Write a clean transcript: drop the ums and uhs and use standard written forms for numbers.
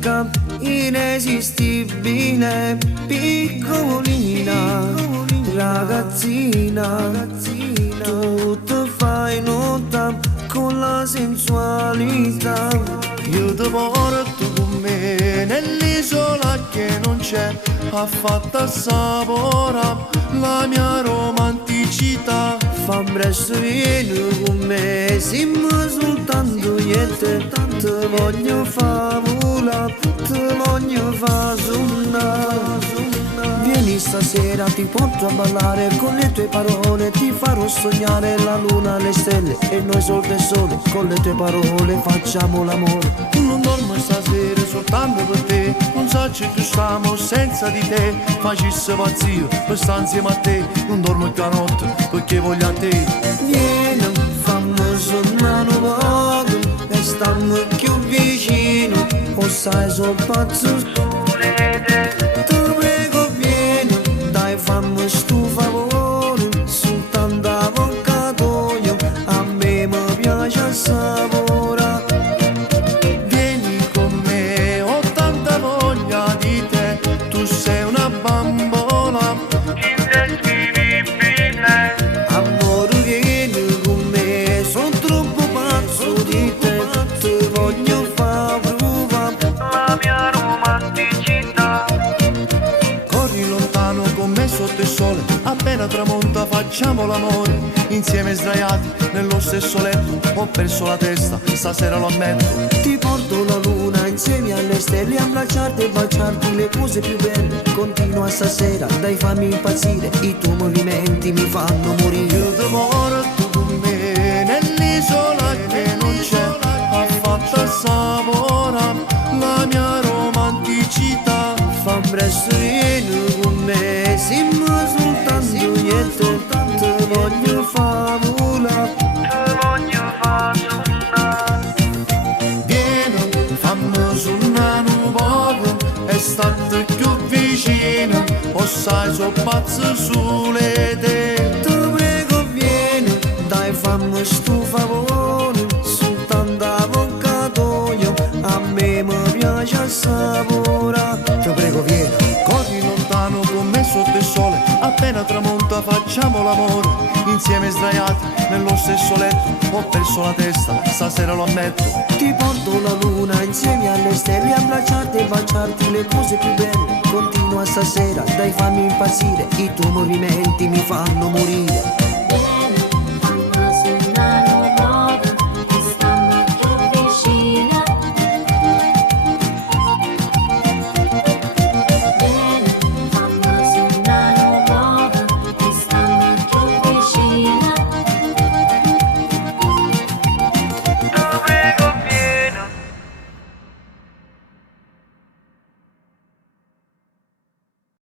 magia inesistibile, piccolina, ragazzina, tutto fai nota con la sensualità. Io ti porto con me nell'isola che non c'è, affatto assapora la mia romanticità. Fa presto vieni con me, siamo soltanto niente. Ti voglio fa volare, ti voglio fa suonare. Vieni stasera, ti porto a ballare, con le tue parole ti farò sognare la luna, le stelle e noi sole e sole. Con le tue parole facciamo l'amore. Non dormo stasera soltanto per te, non so se tu stiamo senza di te. Facesse pazzia per stare insieme a te, non dormo più la notte perché voglio a te. Vieni, fammi suonare un po' e stiamo più vicino, o sai sono pazzo. Ti prego vieni, dai fammi sto favore, soltanto avvocatoio, a me mi piace assapora. Vieni con me, ho tanta voglia di te, tu sei una bambola indescrivibile. Amore vieni con me, sono troppo pazzo di te, ti voglio far provare La mia romanticità. Corri lontano con me sotto il sole, appena tramonta facciamo l'amore. Insieme sdraiati nello stesso letto, ho perso la testa, stasera lo ammetto. Ti porto la luna insieme alle stelle, a abbracciarti e baciarti le cose più belle. Continua stasera, dai fammi impazzire, i tuoi movimenti mi fanno morire. Io ti porto con me nell'isola che non c'è, affatto assapora la mia romanticità. Fa presto vieni con me, siamo soltanto niente. Ti voglio fa volare, Ti voglio far suonare. Vieni, fammi suonare un poco e state più vicino, o sai so pazzo sulle te. ti prego vieni, dai fammi sto favore, soltanto avvocatoio, a me mi piace assapora. Ti prego vieni. Corri lontano con me sotto il sole, appena tramonta facciamo l'amore. Insieme sdraiati nello stesso letto, ho perso la testa, stasera lo ammetto. Ti porto la luna insieme alle stelle, a abbracciarti e baciarti le cose più belle. Continua stasera, dai fammi impazzire, i tuoi movimenti mi fanno morire.